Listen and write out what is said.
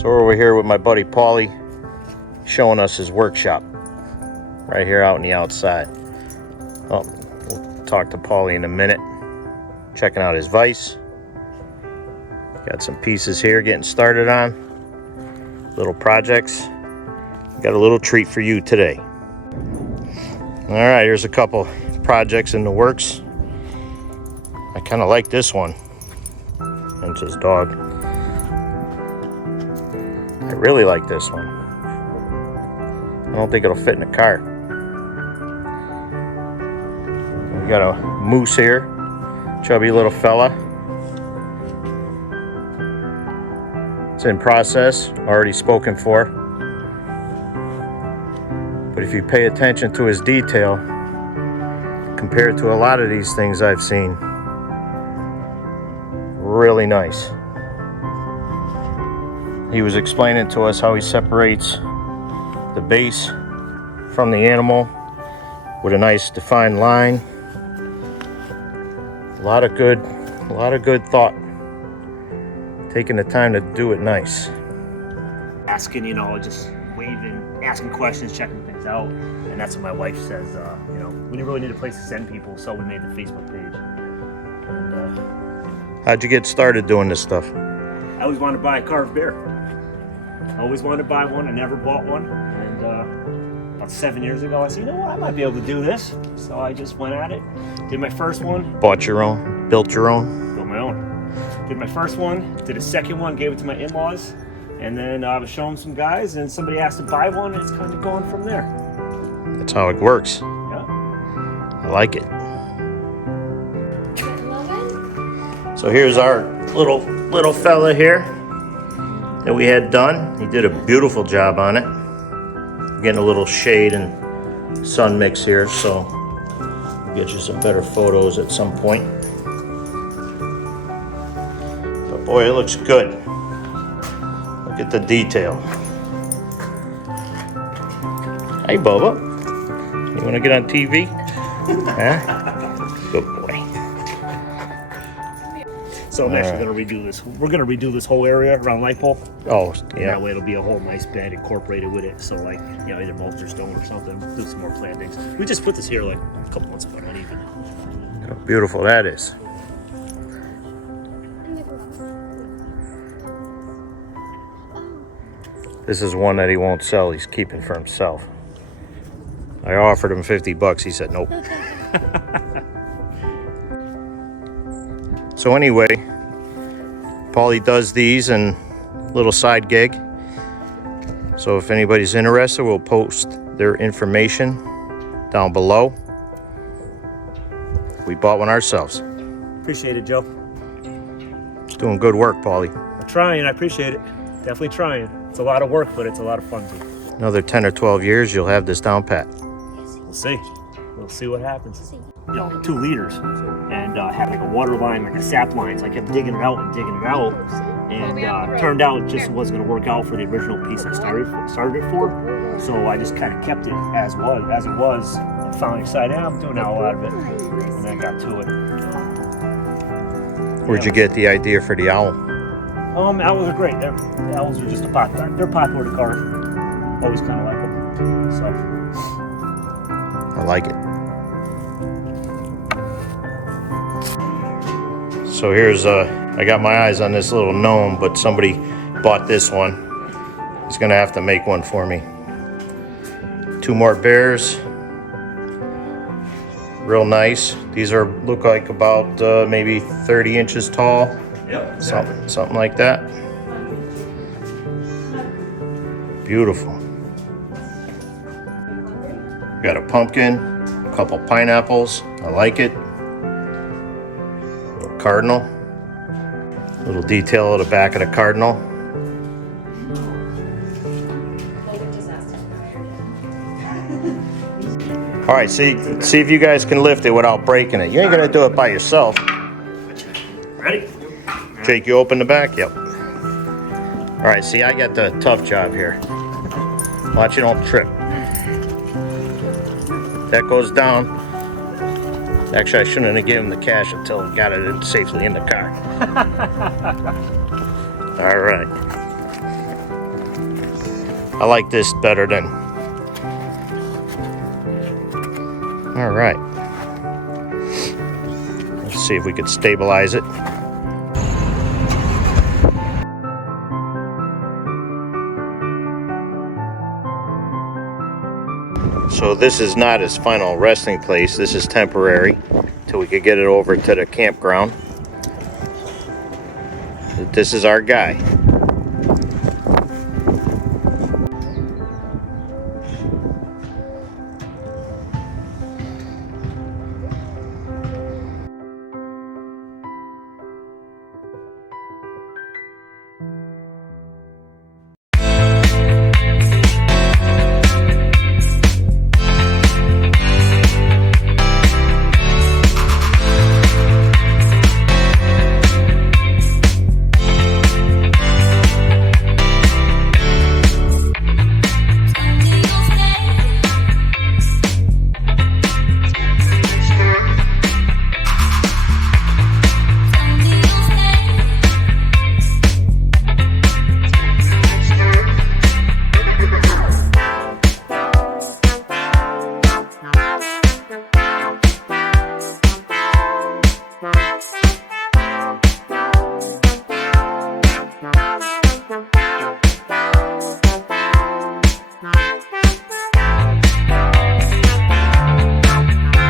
So we're over here with my buddy Paulie, showing us his workshop right here out in the outside. Oh, we'll talk to Paulie in a minute. Checking out his vise. Got some pieces here getting started on. Little projects. Got a little treat for you today. All right, here's a couple projects in the works. I kind of like this one. And it's his dog. I really like this one. I don't think it'll fit in the car. We got a moose here, chubby little fella. It's in process, already spoken for. But if you pay attention to his detail, compared to a lot of these things I've seen, really nice. He was explaining to us how he separates the base from the animal with a nice defined line. A lot of good thought. Taking the time to do it nice. Asking, just waving, asking questions, checking things out. And that's what my wife says, we really need a place to send people, so we made the Facebook page. And, how'd you get started doing this stuff? I always wanted to buy a carved bear. I always wanted to buy one. I never bought one. And about 7 years ago, I said, you know what? I might be able to do this. So I just went at it. Did my first one. Bought your own? Built your own? Built my own. Did my first one. Did a second one. Gave it to my in-laws. And then I was showing some guys, and somebody asked to buy one. And it's kind of going from there. That's how it works. Yeah. I like it. So here's our little fella here that we had done. He did a beautiful job on it. Getting a little shade and sun mix here, so we'll get you some better photos at some point. But boy, it looks good. Look at the detail. Hey, Bubba. You want to get on TV? Huh? Good boy. So I'm actually going to redo this. We're going to redo this whole area around light pole. Oh, And yeah. that way it'll be a whole nice bed incorporated with it. So either mulch or stone or something. Do some more plantings. We just put this here like a couple months ago, not even. How beautiful that is. This is one that he won't sell. He's keeping for himself. I offered him $50. He said nope. So anyway, Paulie does these and little side gig. So if anybody's interested, we'll post their information down below. We bought one ourselves. Appreciate it, Joe. It's doing good work, Paulie. I'm trying. I appreciate it. Definitely trying. It's a lot of work, but it's a lot of fun too. Another 10 or 12 years, you'll have this down pat. We'll see. We'll see what happens. 2 liters and had like a water line, like a sap line. So I kept digging it out, and turned out it just wasn't going to work out for the original piece I started it for. So I just kind of kept it as it was, and finally decided, I'm doing a lot of it, and then I got to it. Where'd you get the idea for the owl? Owls are great. Owls are just they're popular to carve. Always kind of like them. So I like it. So here's I got my eyes on this little gnome, but somebody bought this one. He's gonna have to make one for me. 2 more bears. Real nice. These look like about maybe 30 inches tall. yep, exactly. Something like that. Beautiful. Got a pumpkin, a couple pineapples. I like it. Little cardinal. Little detail at the back of the cardinal. All right, see if you guys can lift it without breaking it. You ain't gonna do it by yourself. Ready? Jake, you open the back? Yep. All right, see, I got the tough job here. Watch you don't trip. That goes down. Actually, I shouldn't have given him the cash until he got it safely in the car. All right. I like this better than. All right. Let's see if we could stabilize it. So this is not his final resting place. This is temporary till we could get it over to the campground. This is our guy.